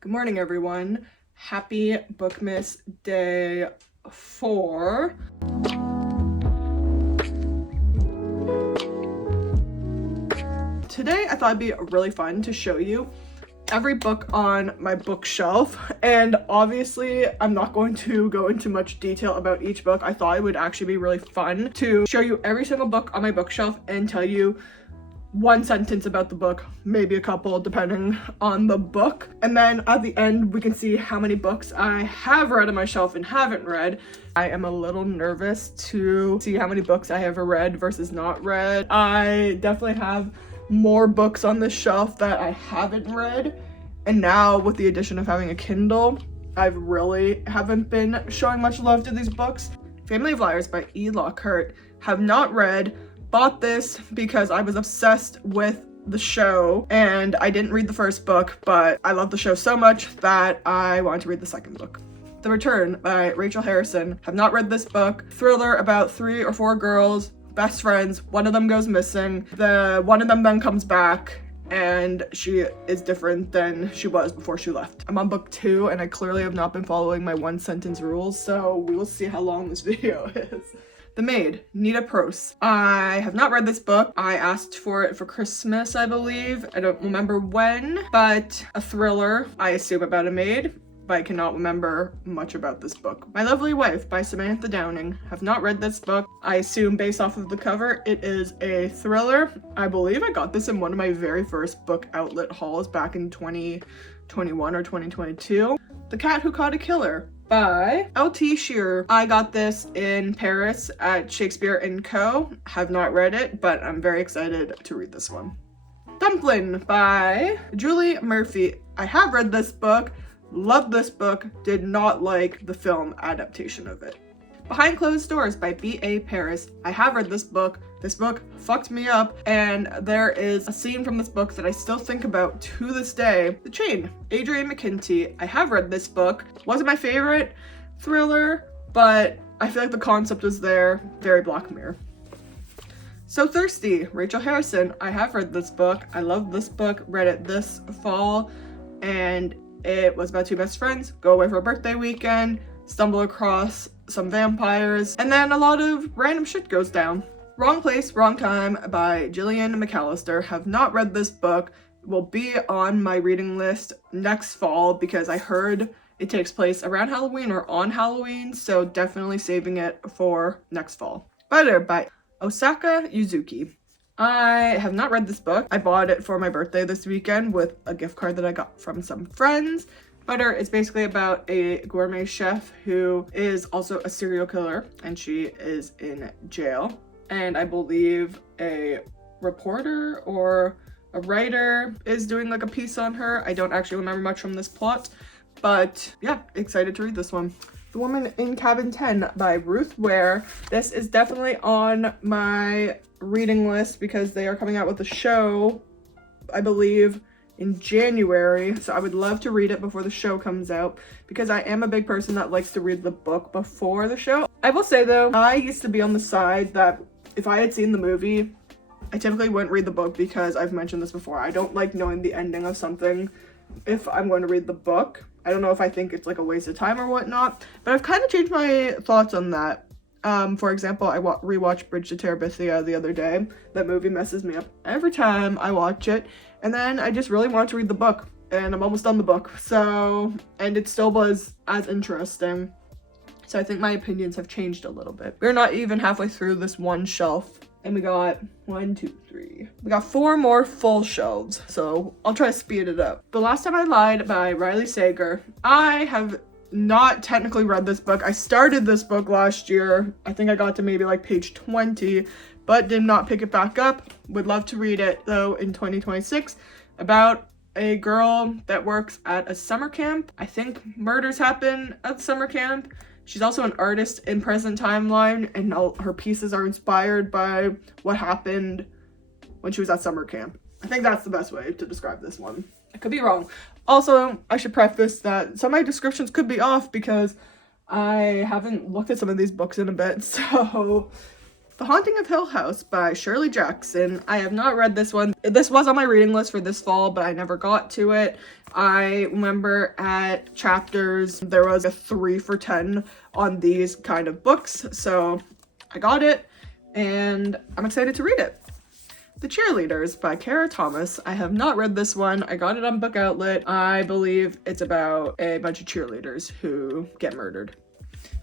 Good morning, everyone. Happy Bookmas Day 4. Today, I thought it'd be really fun to show you every book on my bookshelf, and obviously I'm not going to go into much detail about each book. I thought it would actually be really fun to show you every single book on my bookshelf and tell you one sentence about the book, maybe a couple depending on the book, and then at the end we can see how many books I have read on my shelf and haven't read. I am a little nervous to see how many books I have read versus not read. I definitely have more books on this shelf that I haven't read, and now with the addition of having a Kindle, I really haven't been showing much love to these books. Family of Liars by E. Lockhart, have not read. Bought this because I was obsessed with the show and I didn't read the first book, but I love the show so much that I wanted to read the second book. The Return by Rachel Harrison, have not read this book. Thriller about 3 or 4 girls, best friends, one of them goes missing. One of them then comes back and she is different than she was before she left. I'm on book 2 and I clearly have not been following my one sentence rules, so we will see how long this video is. The Maid, Nita Prose. I have not read this book. I asked for it for Christmas, I believe. I don't remember when, but a thriller, I assume, about a maid, but I cannot remember much about this book. My Lovely Wife by Samantha Downing. Have not read this book. I assume based off of the cover, it is a thriller. I believe I got this in one of my very first book outlet hauls back in 2021 or 2022. The Cat Who Caught a Killer by L.T. Shearer. I got this in Paris at Shakespeare & Co. Have not read it, but I'm very excited to read this one. Dumplin' by Julie Murphy. I have read this book, loved this book, did not like the film adaptation of it. Behind Closed Doors by B.A. Paris. I have read this book. This book fucked me up, and there is a scene from this book that I still think about to this day. The Chain, Adrian McKinty. I have read this book. Wasn't my favorite thriller, but I feel like the concept was there. Very Black Mirror. So Thirsty, Rachel Harrison. I have read this book. I love this book. Read it this fall, and it was about 2 best friends go away for a birthday weekend, stumble across some vampires, and then a lot of random shit goes down. Wrong Place, Wrong Time by Gillian McAllister. Have not read this book. Will be on my reading list next fall because I heard it takes place around Halloween or on Halloween, so definitely saving it for next fall. Butter by Osaka Yuzuki. I have not read this book. I bought it for my birthday this weekend with a gift card that I got from some friends. Butter is basically about a gourmet chef who is also a serial killer, and she is in jail. And I believe a reporter or a writer is doing like a piece on her. I don't actually remember much from this plot, but yeah, excited to read this one. The Woman in Cabin 10 by Ruth Ware. This is definitely on my reading list because they are coming out with a show, I believe, in January, so I would love to read it before the show comes out because I am a big person that likes to read the book before the show. I will say though, I used to be on the side that if I had seen the movie, I typically wouldn't read the book because I've mentioned this before. I don't like knowing the ending of something if I'm going to read the book. I don't know if I think it's like a waste of time or whatnot, but I've kind of changed my thoughts on that. For example, I rewatched Bridge to Terabithia the other day. That movie messes me up every time I watch it. And then I just really wanted to read the book, and I'm almost done the book, so, and it still was as interesting. So I think my opinions have changed a little bit. We're not even halfway through this one shelf, and we got 1, 2, 3. We got 4 more full shelves, so I'll try to speed it up. The Last Time I Lied by Riley Sager. I have not technically read this book. I started this book last year. I think I got to maybe like page 20, but did not pick it back up. Would love to read it though in 2026, about a girl that works at a summer camp. I think murders happen at summer camp. She's also an artist in present timeline, and all her pieces are inspired by what happened when she was at summer camp. I think that's the best way to describe this one. I could be wrong. Also, I should preface that some of my descriptions could be off because I haven't looked at some of these books in a bit, so The Haunting of Hill House by Shirley Jackson. I have not read this one. This was on my reading list for this fall, but I never got to it. I remember at Chapters, there was a 3 for $10 on these kind of books, so I got it, and I'm excited to read it. The Cheerleaders by Kara Thomas. I have not read this one. I got it on Book Outlet. I believe it's about a bunch of cheerleaders who get murdered.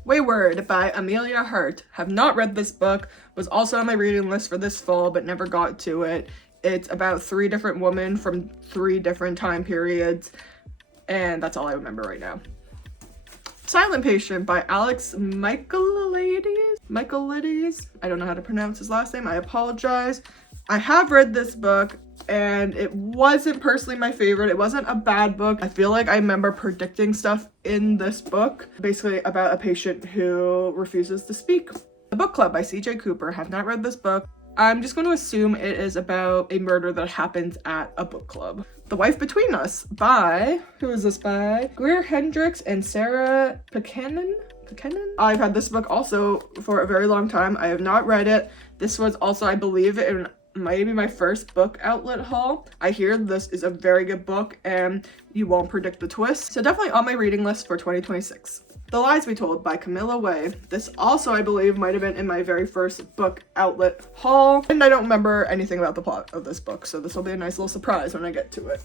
Wayward by Amelia Hart. Have not read this book. Was also on my reading list for this fall, but never got to it. It's about 3 different women from 3 different time periods, and that's all I remember right now. Silent Patient by Alex Michaelides. I don't know how to pronounce his last name. I apologize. I have read this book, and it wasn't personally my favorite. It wasn't a bad book. I feel like I remember predicting stuff in this book, basically about a patient who refuses to speak. The Book Club by C.J. Cooper. Have not read this book. I'm just going to assume it is about a murder that happens at a book club. The Wife Between Us by, who is this by? Greer Hendricks and Sarah Buchanan? I've had this book also for a very long time. I have not read it. This was also, I believe, in maybe my first Book Outlet haul. I hear this is a very good book and you won't predict the twist. So definitely on my reading list for 2026. The Lies We Told by Camilla Way. This also, I believe, might have been in my very first Book Outlet haul. And I don't remember anything about the plot of this book, so this will be a nice little surprise when I get to it.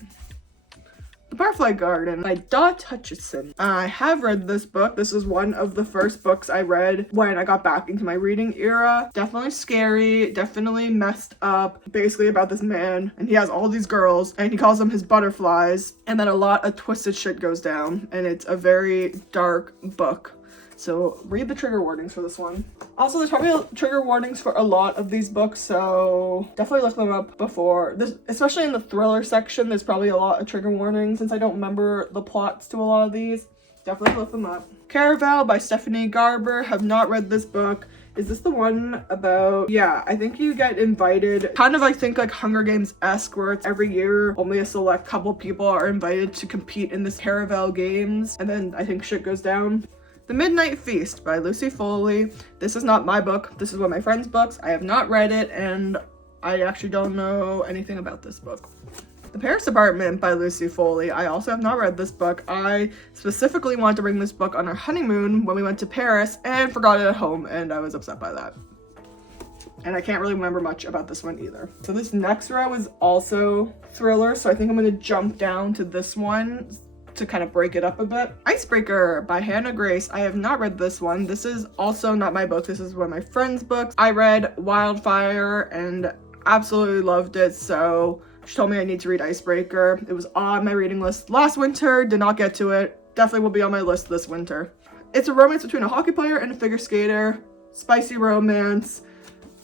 The Barfly Garden by Dot Hutchison. I have read this book. This is one of the first books I read when I got back into my reading era. Definitely scary, definitely messed up. Basically about this man, and he has all these girls, and he calls them his butterflies, and then a lot of twisted shit goes down, and it's a very dark book. So read the trigger warnings for this one. Also, there's probably trigger warnings for a lot of these books, so definitely look them up before. This, especially in the thriller section, there's probably a lot of trigger warnings. Since I don't remember the plots to a lot of these, definitely look them up. Caraval by Stephanie Garber. Have not read this book. Is this the one about, yeah, I think you get invited, kind of I think like Hunger Games-esque, where it's every year only a select couple people are invited to compete in this Caraval Games, and then I think shit goes down. The Midnight Feast by Lucy Foley. This is not my book. This is one of my friend's books. I have not read it, and I actually don't know anything about this book. The Paris Apartment by Lucy Foley. I also have not read this book. I specifically wanted to bring this book on our honeymoon when we went to Paris and forgot it at home, and I was upset by that. And I can't really remember much about this one either. So this next row is also thriller, so I think I'm going to jump down to this one to kind of break it up a bit. Icebreaker by Hannah Grace. I have not read this one. This is also not my book. This is one of my friend's books. I read Wildfire and absolutely loved it, so she told me I need to read Icebreaker. It was on my reading list last winter, did not get to it. Definitely will be on my list this winter. It's a romance between a hockey player and a figure skater. Spicy romance.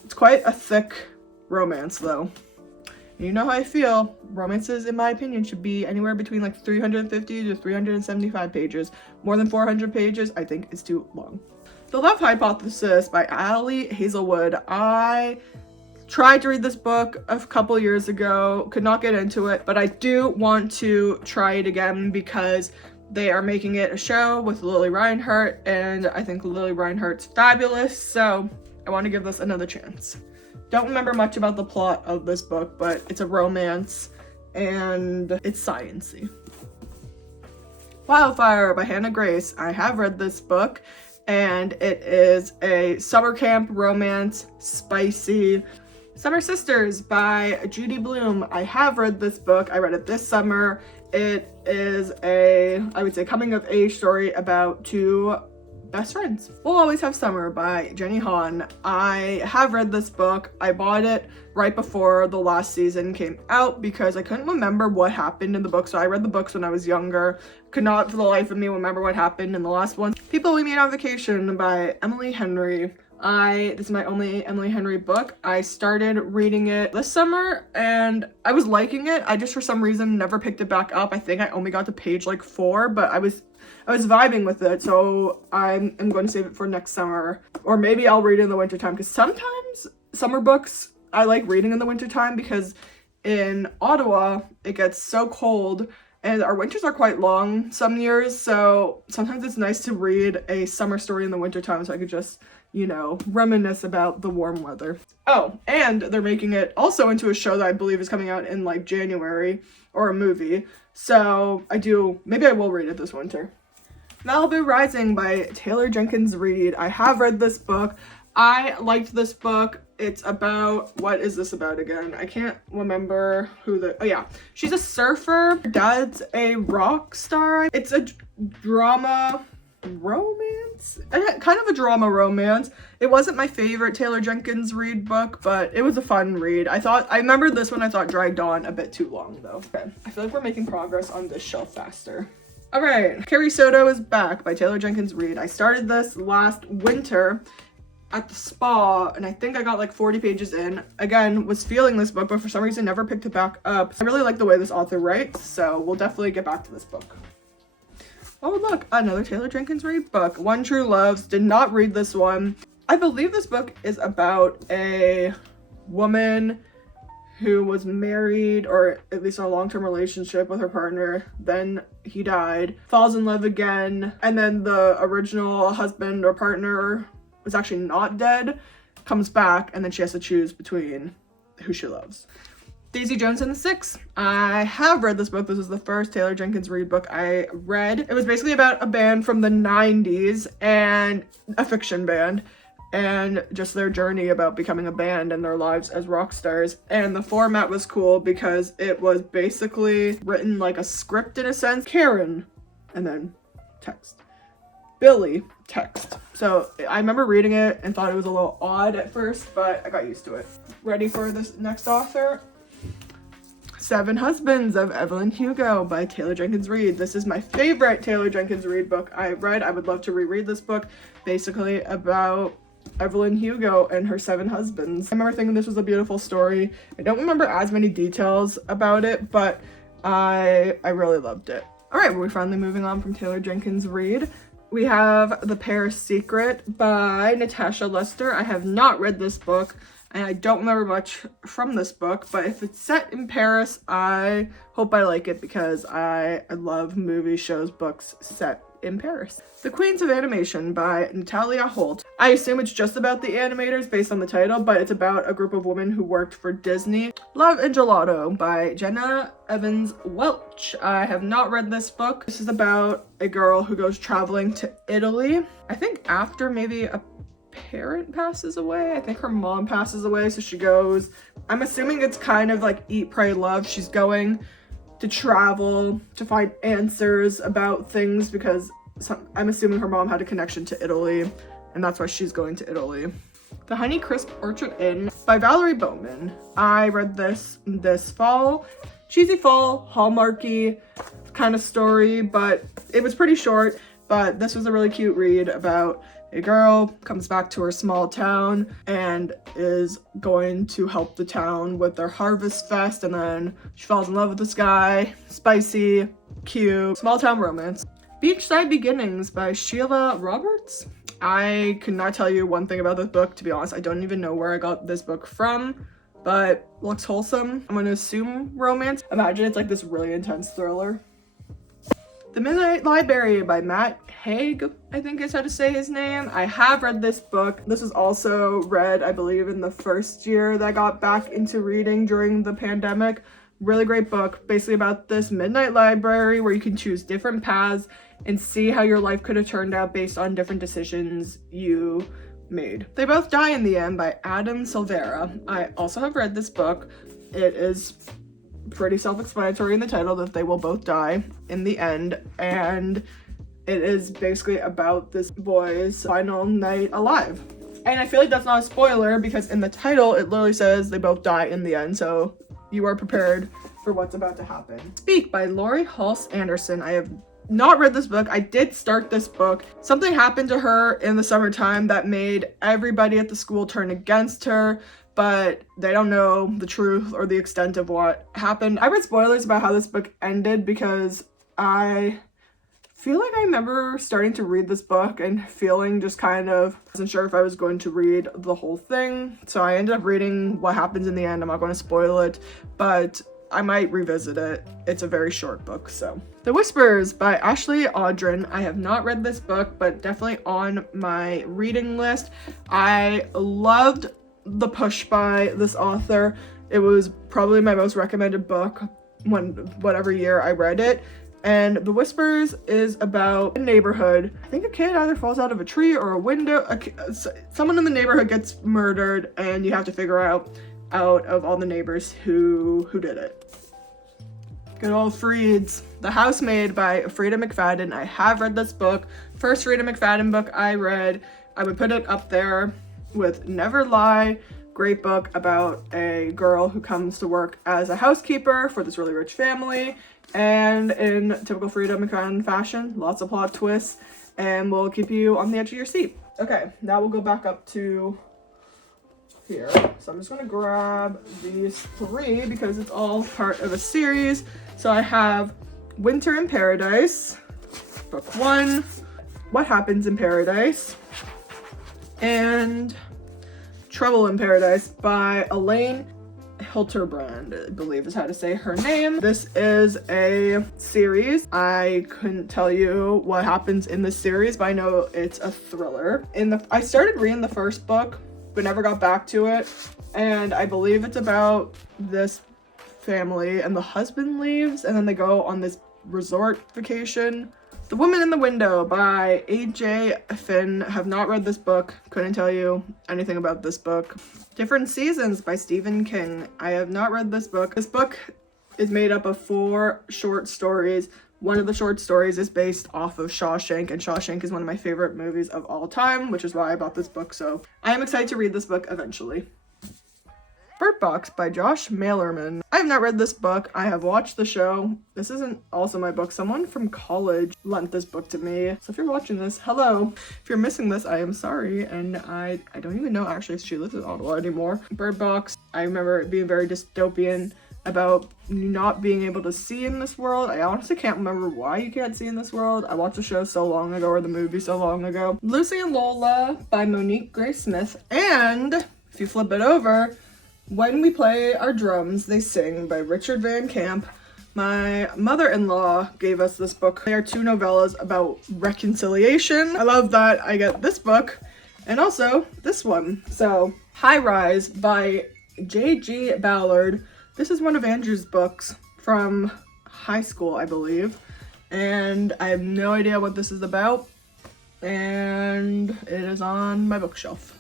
It's quite a thick romance though. You know how I feel. Romances, in my opinion, should be anywhere between like 350 to 375 pages. More than 400 pages, I think is too long. The Love Hypothesis by Ali Hazelwood. I tried to read this book a couple years ago, could not get into it, but I do want to try it again because they are making it a show with Lily Reinhart, and I think Lily Reinhart's fabulous, so I want to give this another chance. Don't remember much about the plot of this book, but it's a romance and it's science-y. Wildfire by Hannah Grace. I have read this book and it is a summer camp romance, spicy. Summer Sisters by Judy Blume. I have read this book. I read it this summer. It is a, I would say, coming of age story about 2 best friends. We'll Always Have Summer by Jenny Han. I have read this book. I bought it right before the last season came out because I couldn't remember what happened in the book. So I read the books when I was younger. Could not for the life of me remember what happened in the last one. People We Meet on Vacation by Emily Henry. This is my only Emily Henry book. I started reading it this summer and I was liking it. I just for some reason never picked it back up. I think I only got to page like 4, but I was vibing with it, so I'm going to save it for next summer. Or maybe I'll read it in the wintertime, because sometimes summer books I like reading in the wintertime because in Ottawa it gets so cold and our winters are quite long some years, so sometimes it's nice to read a summer story in the wintertime so I could just, you know, reminisce about the warm weather. Oh, and they're making it also into a show that I believe is coming out in like January, or a movie. So maybe I will read it this winter. Malibu Rising by Taylor Jenkins Reid. I have read this book. I liked this book. It's about, what is this about again? I can't remember oh yeah. She's a surfer. Her dad's a rock star. It's a drama romance? Kind of a drama romance. It wasn't my favorite Taylor Jenkins Reid book, but it was a fun read. I remember this one I thought dragged on a bit too long though. Okay, I feel like we're making progress on this shelf faster. All right, Carrie Soto is Back by Taylor Jenkins Reid. I started this last winter at the spa, and I think I got like 40 pages in. Again, was feeling this book, but for some reason never picked it back up. I really like the way this author writes, so we'll definitely get back to this book. Oh look, another Taylor Jenkins Reid book, One True Loves. Did not read this one. I believe this book is about a woman who was married, or at least in a long-term relationship with her partner. Then he died, falls in love again, and then the original husband or partner was actually not dead, comes back, and then she has to choose between who she loves. Daisy Jones and the Six. I have read this book. This was the first Taylor Jenkins Reid book I read. It was basically about a band from the 90s, and a fiction band, and just their journey about becoming a band and their lives as rock stars. And the format was cool because it was basically written like a script in a sense. Karen, and then text. Billy, text. So I remember reading it and thought it was a little odd at first, but I got used to it. Ready for this next author? Seven Husbands of Evelyn Hugo by Taylor Jenkins Reid. This is my favorite Taylor Jenkins Reid book I read. I would love to reread this book, basically about Evelyn Hugo and her 7 husbands. I remember thinking this was a beautiful story. I don't remember as many details about it, but I really loved it. All right, we're finally moving on from Taylor Jenkins Reid. We have The Paris Secret by Natasha Lester. I have not read this book, and I don't remember much from this book, but if it's set in Paris, I hope I like it because I love movies, shows, books set in Paris. The Queens of Animation by Natalia Holt. I assume it's just about the animators based on the title, but it's about a group of women who worked for Disney. Love and Gelato by Jenna Evans Welch. I have not read this book. This is about a girl who goes traveling to Italy. I think after maybe a parent passes away. I think her mom passes away, so she goes. I'm assuming it's kind of like Eat, Pray, Love. She's going to travel to find answers about things because I'm assuming her mom had a connection to Italy, and that's why she's going to Italy. The Honeycrisp Orchard Inn by Valerie Bowman. I read this fall. Cheesy fall, Hallmarky kind of story, but it was pretty short, but this was a really cute read about a girl comes back to her small town and is going to help the town with their harvest fest, and then she falls in love with this guy. Spicy, cute, small town romance. Beachside Beginnings by Sheila Roberts. I could not tell you one thing about this book, to be honest. I don't even know where I got this book from, but looks wholesome. I'm gonna assume romance. Imagine it's like this really intense thriller. The Midnight Library by Matt Haig, I think is how to say his name. I have read this book. This was also read, I believe, in the first year that I got back into reading during the pandemic. Really great book, basically about this midnight library where you can choose different paths and see how your life could have turned out based on different decisions you made. They Both Die in the End by Adam Silvera. I also have read this book. It is pretty self-explanatory in the title that they will both die in the end, and it is basically about this boy's final night alive. And I feel like that's not a spoiler because in the title it literally says they both die in the end, so you are prepared for what's about to happen. Speak by Lori Hulse Anderson. I have not read this book. I did start this book. Something happened to her in the summertime that made everybody at the school turn against her, but they don't know the truth or the extent of what happened. I read spoilers about how this book ended because I feel like I remember starting to read this book and feeling just kind of wasn't sure if I was going to read the whole thing. So I ended up reading what happens in the end. I'm not going to spoil it, but I might revisit it. It's a very short book, so. The Whispers by Ashley Audrin. I have not read this book, but definitely on my reading list. I loved The Push by this author. It was probably my most recommended book whatever year I read it. And The Whispers is about a neighborhood. I think a kid either falls out of a tree or a window. Someone in the neighborhood gets murdered, and you have to figure out of all the neighbors who did it. Good old Freeds. The Housemaid by Frida McFadden. I have read this book. First Frida McFadden book I read. I would put it up there with Never Lie. Great book about a girl who comes to work as a housekeeper for this really rich family. And in typical Frida McFadden fashion, lots of plot twists, and will keep you on the edge of your seat. Okay, now we'll go back up to here. So I'm just gonna grab these 3 because it's all part of a series. So I have Winter in Paradise, book 1, What Happens in Paradise, and Trouble in Paradise by Elaine Hilterbrand, I believe is how to say her name. This is a series. I couldn't tell you what happens in this series, but I know it's a thriller. I started reading the first book, but never got back to it. And I believe it's about this family and the husband leaves and then they go on this resort vacation. The Woman in the Window by A.J. Finn. Have not read this book. Couldn't tell you anything about this book. Different Seasons by Stephen King. I have not read this book. This book is made up of 4 short stories. One of the short stories is based off of Shawshank, and Shawshank is one of my favorite movies of all time, which is why I bought this book. So I am excited to read this book eventually. Bird Box by Josh Malerman. I have not read this book. I have watched the show. This isn't also my book. Someone from college lent this book to me. So if you're watching this, hello. If you're missing this, I am sorry. And I don't even know actually if she lives in Ottawa anymore. Bird Box, I remember it being very dystopian about not being able to see in this world. I honestly can't remember why you can't see in this world. I watched the show so long ago, or the movie so long ago. Lucy and Lola by Monique Grace Smith. And if you flip it over, When We Play Our Drums, They Sing by Richard Van Camp. My mother-in-law gave us this book. They are 2 novellas about reconciliation. I love that I get this book and also this one. So, High Rise by J.G. Ballard. This is one of Andrew's books from high school, I believe. And I have no idea what this is about. And it is on my bookshelf.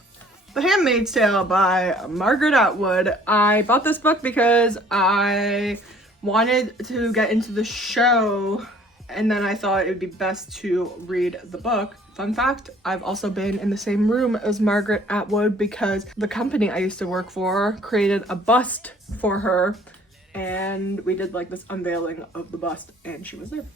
The Handmaid's Tale by Margaret Atwood. I bought this book because I wanted to get into the show, and then I thought it would be best to read the book. Fun fact, I've also been in the same room as Margaret Atwood because the company I used to work for created a bust for her, and we did like this unveiling of the bust, and she was there.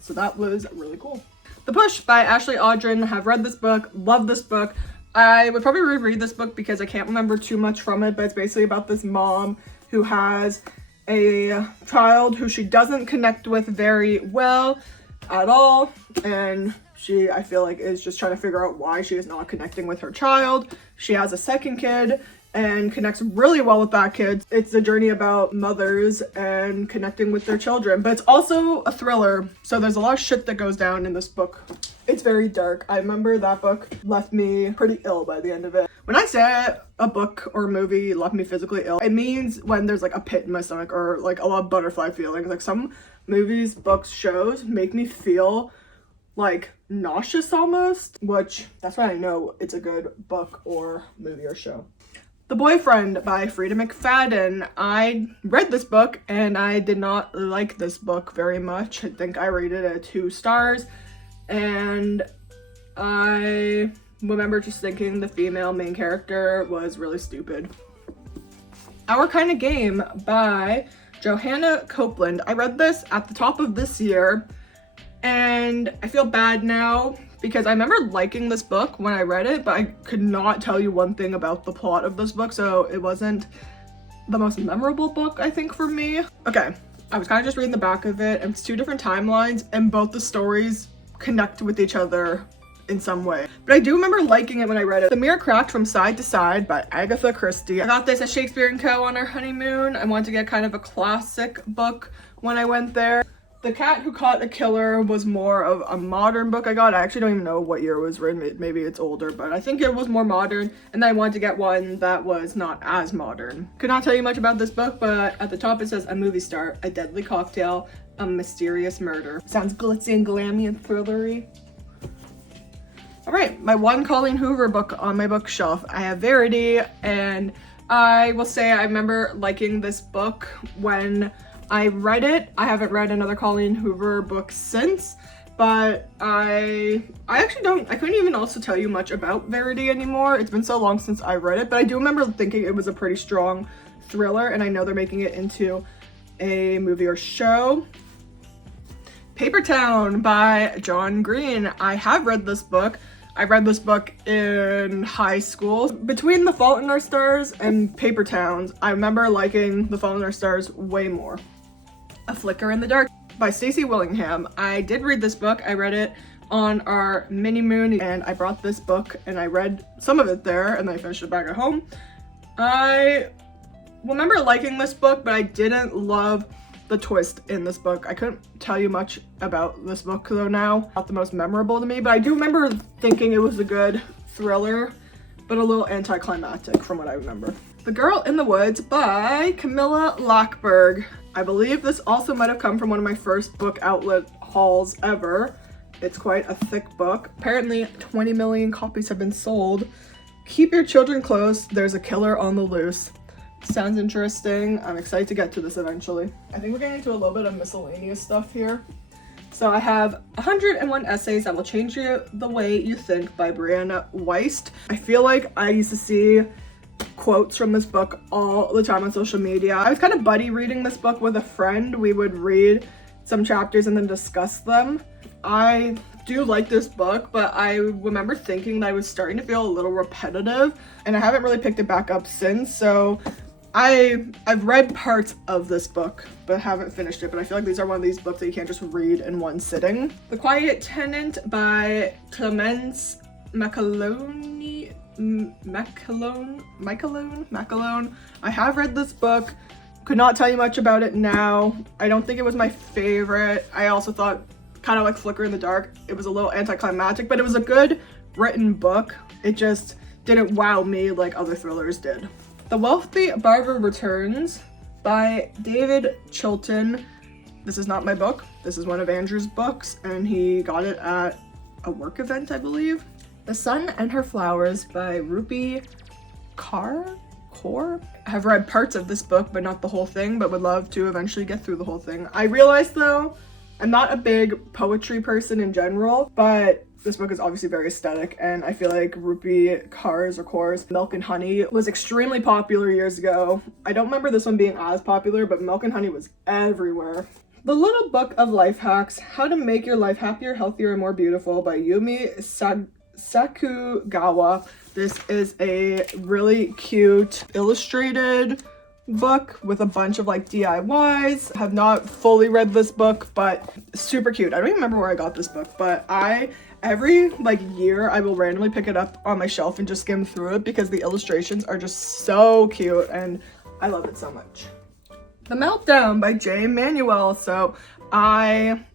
So that was really cool. The Push by Ashley Audrin. Have read this book, love this book. I would probably reread this book because I can't remember too much from it, but it's basically about this mom who has a child who she doesn't connect with very well at all, and she, I feel like, is just trying to figure out why she is not connecting with her child. She has a second kid and connects really well with that kid. It's a journey about mothers and connecting with their children, but it's also a thriller, so there's a lot of shit that goes down in this book. It's very dark. I remember that book left me pretty ill by the end of it. When I say a book or a movie left me physically ill, it means when there's like a pit in my stomach or like a lot of butterfly feelings. Like some movies, books, shows make me feel like nauseous almost, which that's when I know it's a good book or movie or show. The Boyfriend by Frida McFadden. I read this book and I did not like this book very much. I think I rated it 2 stars. And I remember just thinking the female main character was really stupid. Our Kind of Game by Johanna Copeland. I read this at the top of this year and I feel bad now because I remember liking this book when I read it, but I could not tell you one thing about the plot of this book, so it wasn't the most memorable book, I think, for me. Okay, I was kind of just reading the back of it, and it's 2 different timelines, and both the stories connect with each other in some way. But I do remember liking it when I read it. The Mirror Cracked from Side to Side by Agatha Christie. I got this at Shakespeare & Co. on our honeymoon. I wanted to get kind of a classic book when I went there. The Cat Who Caught a Killer was more of a modern book I got. I actually don't even know what year it was written. Maybe it's older, but I think it was more modern. And then I wanted to get one that was not as modern. Could not tell you much about this book, but at the top it says, a movie star, a deadly cocktail, a mysterious murder. Sounds glitzy and glammy and thrillery. All right, my one Colleen Hoover book on my bookshelf. I have Verity, and I will say I remember liking this book when I read it. I haven't read another Colleen Hoover book since, but I couldn't even also tell you much about Verity anymore. It's been so long since I read it, but I do remember thinking it was a pretty strong thriller, and I know they're making it into a movie or show. Paper Town by John Green. I have read this book. I read this book in high school. Between The Fault in Our Stars and Paper Towns, I remember liking The Fault in Our Stars way more. A Flicker in the Dark by Stacey Willingham. I did read this book. I read it on our mini moon, and I brought this book and I read some of it there and then I finished it back at home. I remember liking this book, but I didn't love the twist in this book. I couldn't tell you much about this book though now. Not the most memorable to me, but I do remember thinking it was a good thriller, but a little anticlimactic from what I remember. The Girl in the Woods by Camilla Lackberg. I believe this also might have come from one of my first book outlet hauls ever. It's quite a thick book. Apparently 20 million copies have been sold. Keep your children close. There's a killer on the loose. Sounds interesting. I'm excited to get to this eventually. I think we're getting into a little bit of miscellaneous stuff here. So I have 101 Essays That Will Change the Way You Think by Brianna Weist. I feel like I used to see quotes from this book all the time on social media. I was kind of buddy reading this book with a friend. We would read some chapters and then discuss them. I do like this book, but I remember thinking that I was starting to feel a little repetitive, and I haven't really picked it back up since. So I've read parts of this book but haven't finished it, but I feel like these are one of these books that you can't just read in one sitting. The Quiet Tenant by Clemence McAlone. I have read this book. Could not tell you much about it now. I don't think it was my favorite. I also thought, kind of like Flicker in the Dark, it was a little anticlimactic, but it was a good written book. It just didn't wow me like other thrillers did. The Wealthy Barber Returns by David Chilton. This is not my book. This is one of Andrew's books, and he got it at a work event, I believe. The Sun and Her Flowers by Rupi Kaur. I have read parts of this book, but not the whole thing, but would love to eventually get through the whole thing. I realized though, I'm not a big poetry person in general, but this book is obviously very aesthetic, and I feel like Rupi Kaur's Milk and Honey was extremely popular years ago. I don't remember this one being as popular, but Milk and Honey was everywhere. The Little Book of Life Hacks, How to Make Your Life Happier, Healthier, and More Beautiful by Yumi Sakugawa. This is a really cute illustrated book with a bunch of like DIYs. I have not fully read this book, but super cute. I don't even remember where I got this book, but every like year I will randomly pick it up on my shelf and just skim through it because the illustrations are just so cute and I love it so much. The Meltdown by Jay Manuel. So I'm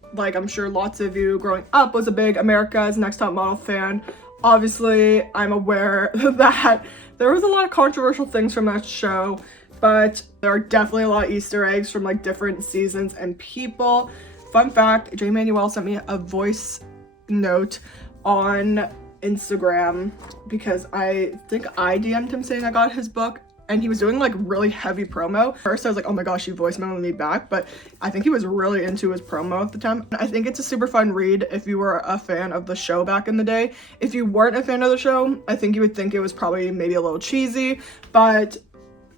sure lots of you growing up was a big America's Next Top Model fan. Obviously, I'm aware that there was a lot of controversial things from that show, but there are definitely a lot of Easter eggs from like different seasons and people. Fun fact, Jay Manuel sent me a voice note on Instagram because I think I DM'd him saying I got his book, and he was doing like really heavy promo. First I was like, oh my gosh, he voice mailed me back, but I think he was really into his promo at the time. I think it's a super fun read if you were a fan of the show back in the day. If you weren't a fan of the show, I think you would think it was probably maybe a little cheesy, but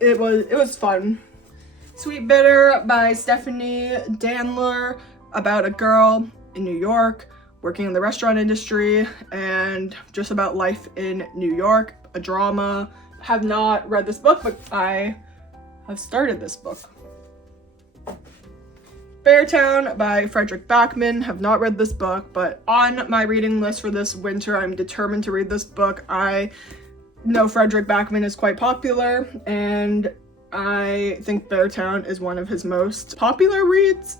it was fun. Sweet Bitter by Stephanie Danler, about a girl in New York working in the restaurant industry and just about life in New York, a drama. Have not read this book, but I have started this book. Beartown by Frederick Backman. Have not read this book, but on my reading list for this winter, I'm determined to read this book. I know Frederick Backman is quite popular, and I think Beartown is one of his most popular reads.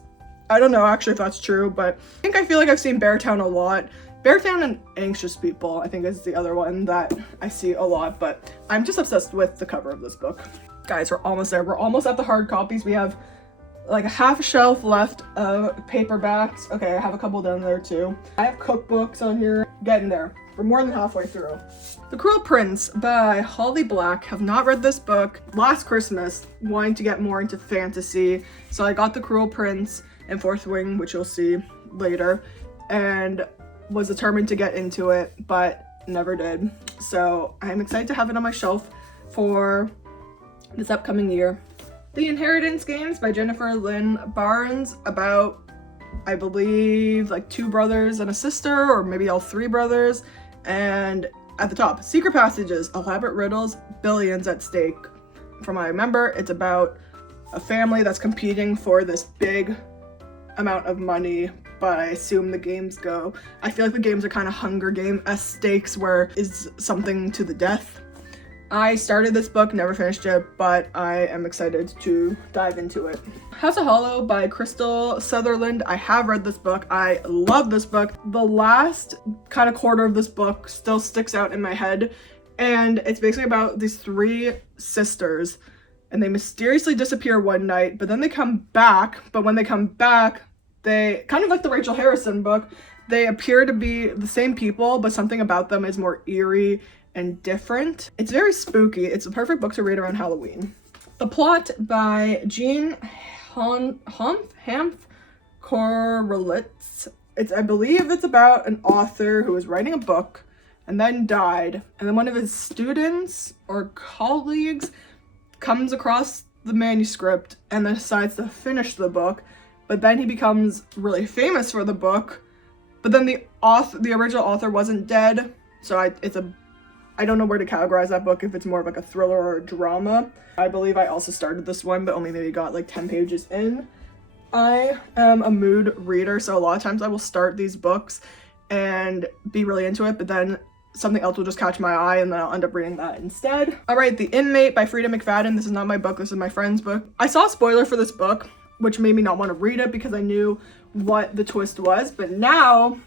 I don't know actually if that's true, but I feel like I've seen Beartown a lot. Beartown and Anxious People, I think, is the other one that I see a lot, but I'm just obsessed with the cover of this book. Guys, we're almost there. We're almost at the hard copies. We have like a half a shelf left of paperbacks. Okay, I have a couple down there too. I have cookbooks on here. Getting there. We're more than halfway through. The Cruel Prince by Holly Black. Have not read this book. Last Christmas, wanting to get more into fantasy, so I got The Cruel Prince and Fourth Wing, which you'll see later, and was determined to get into it, but never did. So I'm excited to have it on my shelf for this upcoming year. The Inheritance Games by Jennifer Lynn Barnes, about, I believe, like 2 brothers and a sister, or maybe all 3 brothers. And at the top, secret passages, elaborate riddles, billions at stake. From what I remember, it's about a family that's competing for this big amount of money, but I assume the games go. I feel like the games are kind of Hunger Game-esque stakes, where is something to the death. I started this book, never finished it, but I am excited to dive into it. House of Hollow by Crystal Sutherland. I have read this book. I love this book. The last kind of quarter of this book still sticks out in my head, and it's basically about these 3 sisters, and they mysteriously disappear one night, but then they come back. But when they come back, they, kind of like the Rachel Harrison book, they appear to be the same people, but something about them is more eerie and different. It's very spooky. It's a perfect book to read around Halloween. The Plot by Jean Hanff Korelitz. I believe it's about an author who was writing a book and then died, and then one of his students or colleagues comes across the manuscript and then decides to finish the book, but then he becomes really famous for the book, but then the original author wasn't dead, so I don't know where to categorize that book, if it's more of like a thriller or a drama. I believe I also started this one, but only maybe got like 10 pages in. I am a mood reader, so a lot of times I will start these books and be really into it, but then something else will just catch my eye and then I'll end up reading that instead. All right, The Inmate by Frida McFadden. This is not my book, this is my friend's book. I saw a spoiler for this book, which made me not want to read it because I knew what the twist was, but now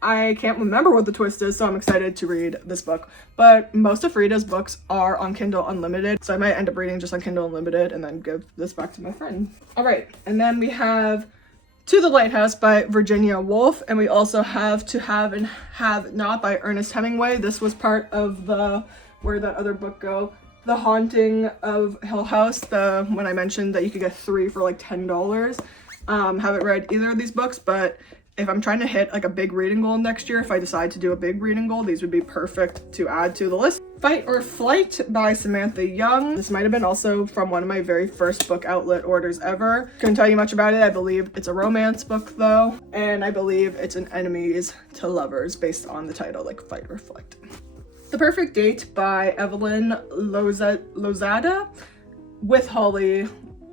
I can't remember what the twist is, so I'm excited to read this book. But most of Frida's books are on Kindle Unlimited, so I might end up reading just on Kindle Unlimited and then give this back to my friend. All right, and then we have To the Lighthouse by Virginia Woolf, and we also have To Have and Have Not by Ernest Hemingway. This was part of the, where'd that other book go? The Haunting of Hill House, when I mentioned that you could get 3 for like $10. Haven't read either of these books, but if I'm trying to hit like a big reading goal next year, if I decide to do a big reading goal, these would be perfect to add to the list. Fight or Flight by Samantha Young. This might have been also from one of my very first book outlet orders ever. Couldn't tell you much about it. I believe it's a romance book though, and I believe it's an enemies to lovers based on the title, like Fight or Flight. The Perfect Date by Evelyn Lozada with Holly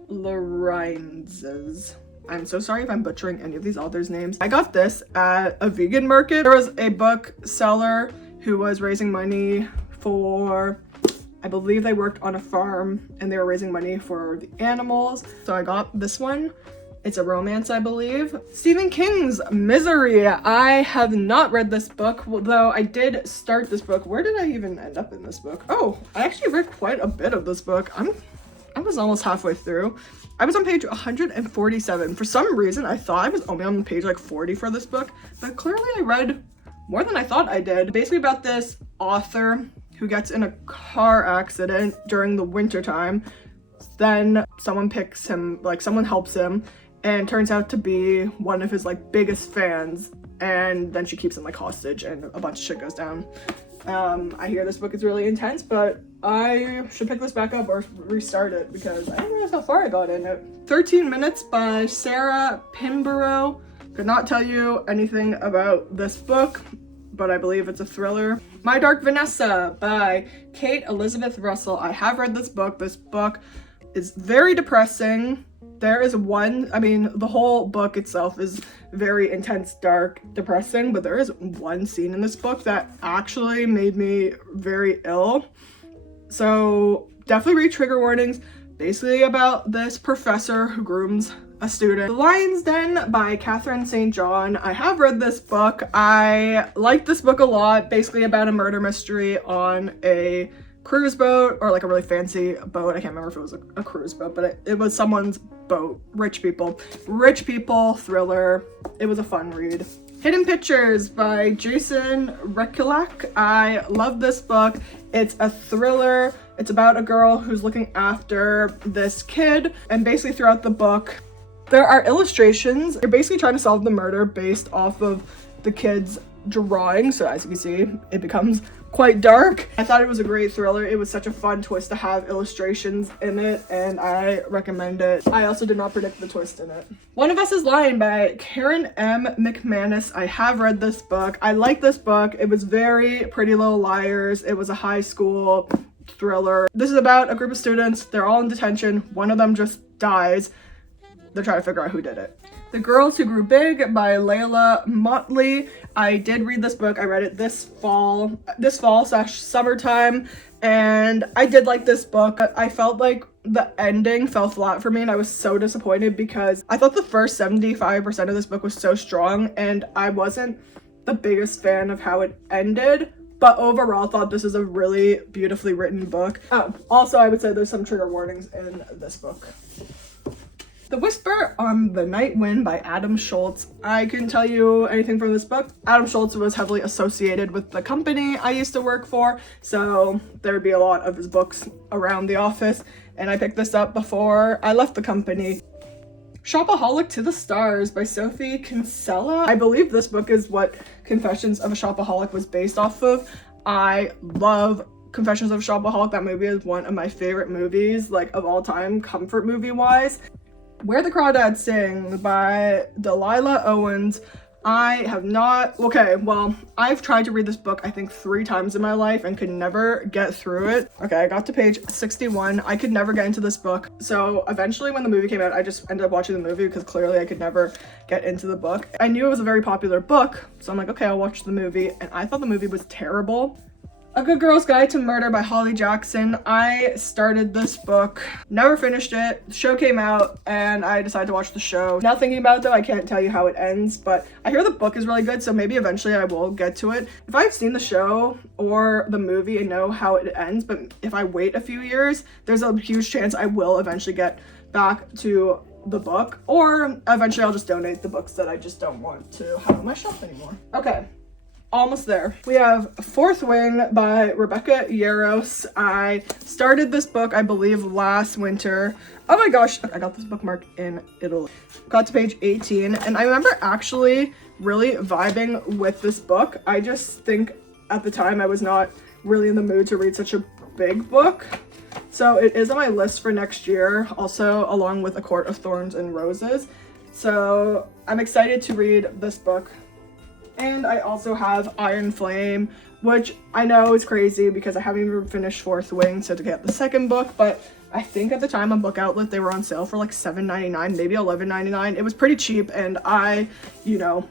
Lorentzes. I'm so sorry if I'm butchering any of these authors' names. I got this at a vegan market. There was a bookseller who was raising money for, I believe they worked on a farm and they were raising money for the animals. So I got this one. It's a romance, I believe. Stephen King's Misery. I have not read this book, though I did start this book. Where did I even end up in this book? Oh, I actually read quite a bit of this book. I was almost halfway through. I was on page 147. For some reason, I thought I was only on page like 40 for this book, but clearly I read more than I thought I did. Basically about this author who gets in a car accident during the winter time. Then someone picks him, like someone helps him, and turns out to be one of his like biggest fans. And then she keeps him like hostage and a bunch of shit goes down. I hear this book is really intense, but I should pick this back up or restart it because I didn't realize how far I got in it. 13 Minutes by Sarah Pinborough. Could not tell you anything about this book, but I believe it's a thriller. My Dark Vanessa by Kate Elizabeth Russell. I have read this book. This book is very depressing There is one, I mean, the whole book itself is very intense, dark, depressing, but there is one scene in this book that actually made me very ill. So definitely read trigger warnings. Basically about this professor who grooms a student. The Lion's Den by Catherine St. John. I have read this book. I like this book a lot. Basically about a murder mystery on a cruise boat, or like a really fancy boat. I can't remember if it was a cruise boat, but it was someone's boat. Rich people thriller. It was a fun read. Hidden Pictures by Jason Rekulak. I love this book. It's a thriller. It's about a girl who's looking after this kid, and basically throughout the book there are illustrations. You're basically trying to solve the murder based off of the kid's drawing, so as you can see it becomes quite dark. I thought it was a great thriller. It was such a fun twist to have illustrations in it, and I recommend it. I also did not predict the twist in it. One of Us is Lying by Karen M. McManus. I have read this book. I like this book. It was very Pretty Little Liars. It was a high school thriller. This is about a group of students. They're all in detention. One of them just dies. They're trying to figure out who did it. The Girls Who Grew Big by Layla Motley. I did read this book. I read it this fall / summertime, and I did like this book. I felt like the ending fell flat for me, and I was so disappointed because I thought the first 75% of this book was so strong, and I wasn't the biggest fan of how it ended. But overall, I thought this is a really beautifully written book. Oh, also I would say there's some trigger warnings in this book. The Whisper on the Night Wind by Adam Schultz. I couldn't tell you anything from this book. Adam Schultz was heavily associated with the company I used to work for, so there would be a lot of his books around the office, and I picked this up before I left the company. Shopaholic to the Stars by Sophie Kinsella. I believe this book is what Confessions of a Shopaholic was based off of. I love Confessions of a Shopaholic. That movie is one of my favorite movies, like of all time, comfort movie wise. Where the Crawdads Sing by Delilah Owens. I have not, okay, well, I've tried to read this book I think 3 times in my life and could never get through it. Okay, I got to page 61. I could never get into this book. So eventually when the movie came out, I just ended up watching the movie because clearly I could never get into the book. I knew it was a very popular book, so I'm like, okay, I'll watch the movie, and I thought the movie was terrible. A Good Girl's Guide to Murder by Holly Jackson. I started this book, never finished it. The show came out and I decided to watch the show. Now thinking about it though, I can't tell you how it ends, but I hear the book is really good, so maybe eventually I will get to it. If I've seen the show or the movie and know how it ends, but if I wait a few years, there's a huge chance I will eventually get back to the book, or eventually I'll just donate the books that I just don't want to have on my shelf anymore. Okay. Almost there. We have Fourth Wing by Rebecca Yarros. I started this book, I believe, last winter. Oh my gosh, I got this bookmark in Italy. Got to page 18, and I remember actually really vibing with this book. I just think at the time I was not really in the mood to read such a big book. So it is on my list for next year, also along with A Court of Thorns and Roses. So I'm excited to read this book. And I also have Iron Flame, which I know is crazy because I haven't even finished Fourth Wing, so to get the second book, but I think at the time on Book Outlet they were on sale for like $7.99, maybe $11.99. It was pretty cheap, and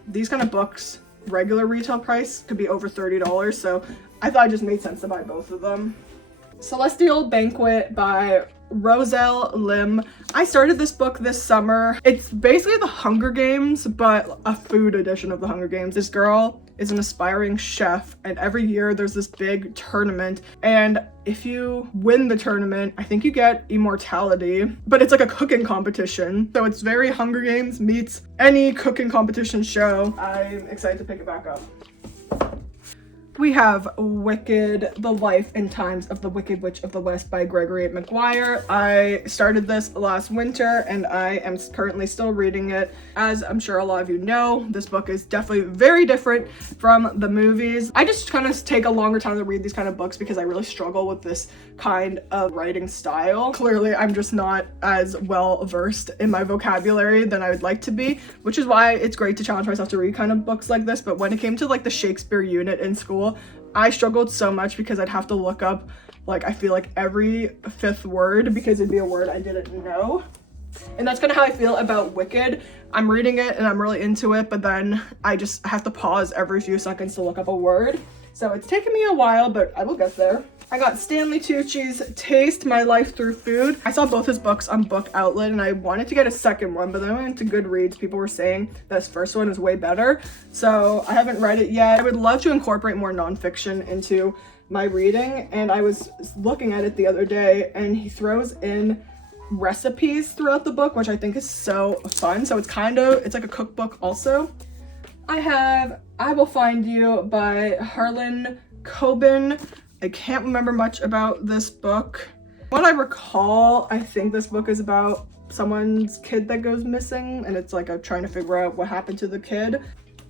these kind of books, regular retail price could be over $30, so I thought it just made sense to buy both of them. Celestial Banquet by Roselle Lim. I started this book this summer. It's basically the Hunger Games, but a food edition of the Hunger Games. This girl is an aspiring chef, and every year there's this big tournament, and if you win the tournament, I think you get immortality, but it's like a cooking competition. So it's very Hunger Games meets any cooking competition show. I'm excited to pick it back up. We have Wicked, The Life and Times of the Wicked Witch of the West by Gregory Maguire. I started this last winter and I am currently still reading it. As I'm sure a lot of you know, this book is definitely very different from the movies. I just kind of take a longer time to read these kind of books because I really struggle with this kind of writing style. Clearly, I'm just not as well versed in my vocabulary than I would like to be, which is why it's great to challenge myself to read kind of books like this. But when it came to like the Shakespeare unit in school, I struggled so much because I'd have to look up, like, I feel like every 5th word because it'd be a word I didn't know. And that's kind of how I feel about Wicked. I'm reading it and I'm really into it, but then I just have to pause every few seconds to look up a word. So it's taken me a while, but I will get there. I got Stanley Tucci's Taste My Life Through Food. I saw both his books on Book Outlet and I wanted to get a second one, but then I went to Goodreads. People were saying this first one is way better. So I haven't read it yet. I would love to incorporate more nonfiction into my reading, and I was looking at it the other day and he throws in recipes throughout the book, which I think is so fun. So it's like a cookbook also. I have I Will Find You by Harlan Coben. I can't remember much about this book. What I recall, I think this book is about someone's kid that goes missing, and it's like trying to figure out what happened to the kid.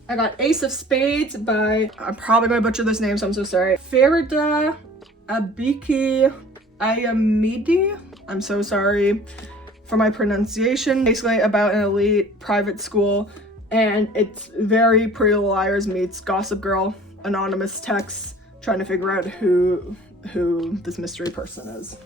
I got Ace of Spades by, I'm probably gonna butcher this name, so I'm so sorry, Farida Abiki Ayamidi. I'm so sorry for my pronunciation. Basically about an elite private school, and it's very Pretty Little Liars meets Gossip Girl, anonymous texts, trying to figure out who this mystery person is.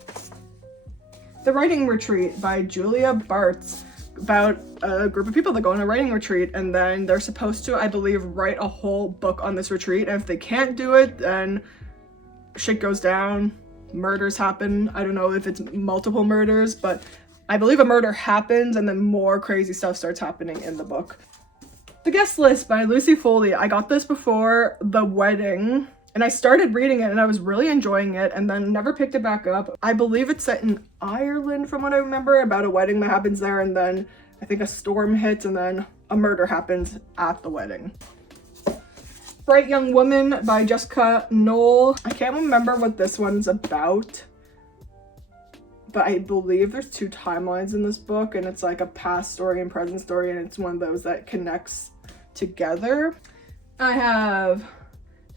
The Writing Retreat by Julia Bartz, about a group of people that go on a writing retreat, and then they're supposed to, I believe, write a whole book on this retreat, and if they can't do it, then shit goes down, murders happen. I don't know if it's multiple murders, but I believe a murder happens and then more crazy stuff starts happening in the book. The Guest List by Lucy Foley. I got this before the wedding, and I started reading it and I was really enjoying it and then never picked it back up. I believe it's set in Ireland from what I remember, about a wedding that happens there, and then I think a storm hits and then a murder happens at the wedding. Bright Young Woman by Jessica Knoll. I can't remember what this one's about, but I believe there's two timelines in this book, and it's like a past story and present story, and it's one of those that connects together. I have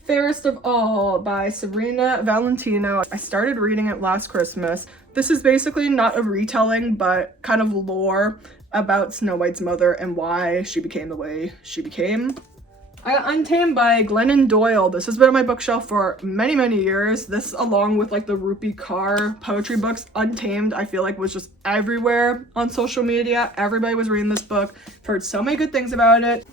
Fairest of All by Sabrina Valentino. I started reading it last Christmas. This is basically not a retelling, but kind of lore about Snow White's mother and why she became the way she became. I got Untamed by Glennon Doyle. This has been on my bookshelf for many, many years. This, along with like the Rupi Kaur poetry books, Untamed, I feel like was just everywhere on social media. Everybody was reading this book. I've heard so many good things about it.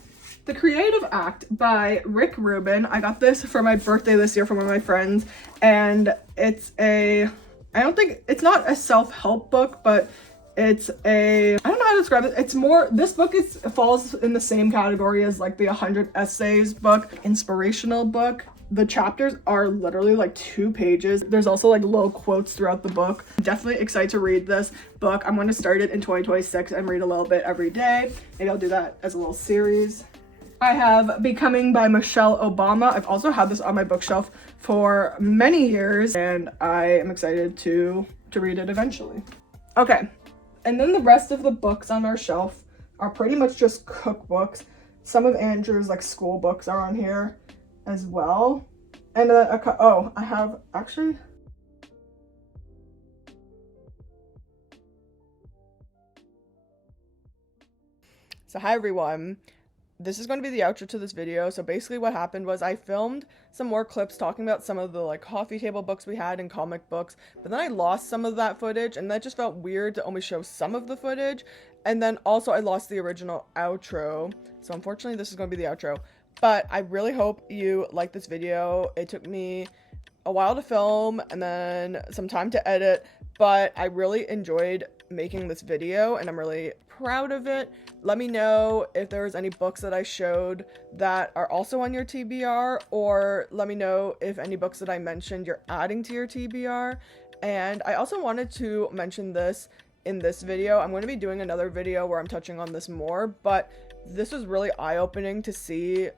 The Creative Act by Rick Rubin. I got this for my birthday this year from one of my friends, and it's it's not a self-help book, but it's I don't know how to describe it. It's more, this book falls in the same category as like the 100 Essays book, inspirational book. The chapters are literally like 2 pages. There's also like little quotes throughout the book. I'm definitely excited to read this book. I'm going to start it in 2026 and read a little bit every day. Maybe I'll do that as a little series. I have Becoming by Michelle Obama. I've also had this on my bookshelf for many years, and I am excited to read it eventually. Okay, and then the rest of the books on our shelf are pretty much just cookbooks. Some of Andrew's like school books are on here as well. And I have actually... So hi everyone. This is going to be the outro to this video. So basically what happened was I filmed some more clips talking about some of the like coffee table books we had and comic books, but then I lost some of that footage, and that just felt weird to only show some of the footage. And then also I lost the original outro. So unfortunately this is going to be the outro, but I really hope you like this video. It took me a while to film and then some time to edit, but I really enjoyed making this video and I'm really proud of it. Let me know if there's any books that I showed that are also on your TBR, or let me know if any books that I mentioned you're adding to your TBR. And I also wanted to mention this in this video. I'm going to be doing another video where I'm touching on this more, but this was really eye-opening to see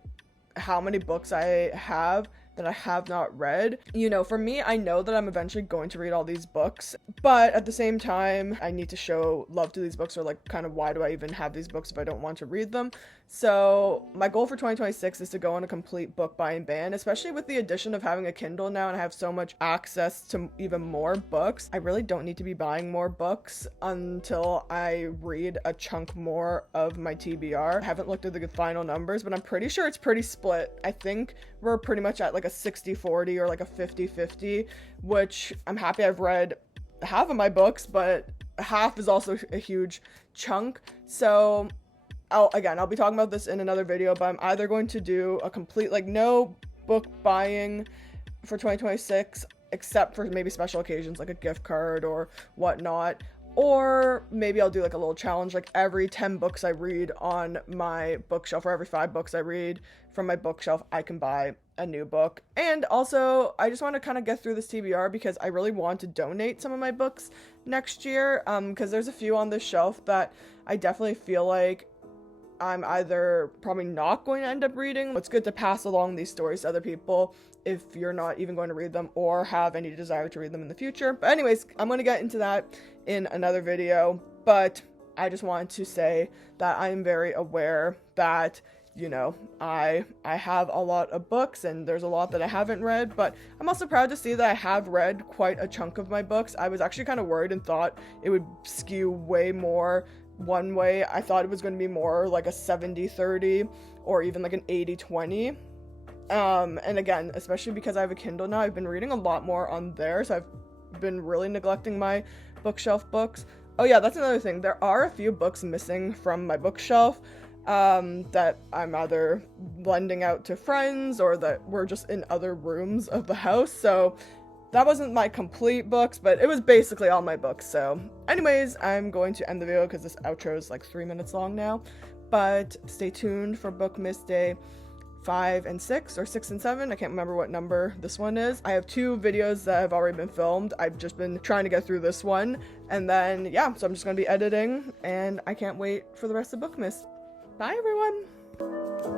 how many books I have that I have not read. You know, for me, I know that I'm eventually going to read all these books, but at the same time, I need to show love to these books, or like kind of why do I even have these books if I don't want to read them? So my goal for 2026 is to go on a complete book buying ban, especially with the addition of having a Kindle now and I have so much access to even more books. I really don't need to be buying more books until I read a chunk more of my TBR. I haven't looked at the final numbers, but I'm pretty sure it's pretty split. I think we're pretty much at like a 60-40 or like a 50-50, which I'm happy. I've read half of my books, but half is also a huge chunk. So I'll be talking about this in another video, but I'm either going to do a complete, like, no book buying for 2026 except for maybe special occasions like a gift card or whatnot, or maybe I'll do like a little challenge, like every 10 books I read on my bookshelf, or every 5 books I read from my bookshelf, I can buy a new book. And also, I just want to kind of get through this TBR because I really want to donate some of my books next year, because there's a few on this shelf that I definitely feel like I'm either probably not going to end up reading. It's good to pass along these stories to other people if you're not even going to read them or have any desire to read them in the future. But anyways, I'm going to get into that in another video, but I just wanted to say that I am very aware that, you know, I have a lot of books and there's a lot that I haven't read, but I'm also proud to see that I have read quite a chunk of my books. I was actually kind of worried and thought it would skew way more one way. I thought it was going to be more like a 70-30 or even like an 80-20. And again, especially because I have a Kindle now, I've been reading a lot more on there, so I've been really neglecting my bookshelf books. Oh yeah, that's another thing. There are a few books missing from my bookshelf that I'm either lending out to friends or that were just in other rooms of the house. So that wasn't my complete books, but it was basically all my books. So anyways, I'm going to end the video because this outro is like 3 minutes long now. But stay tuned for Bookmas Day 5 and 6, or 6 and 7. I can't remember what number this one is. I have 2 videos that have already been filmed. I've just been trying to get through this one. And then, yeah, so I'm just going to be editing. And I can't wait for the rest of Bookmas. Bye, everyone!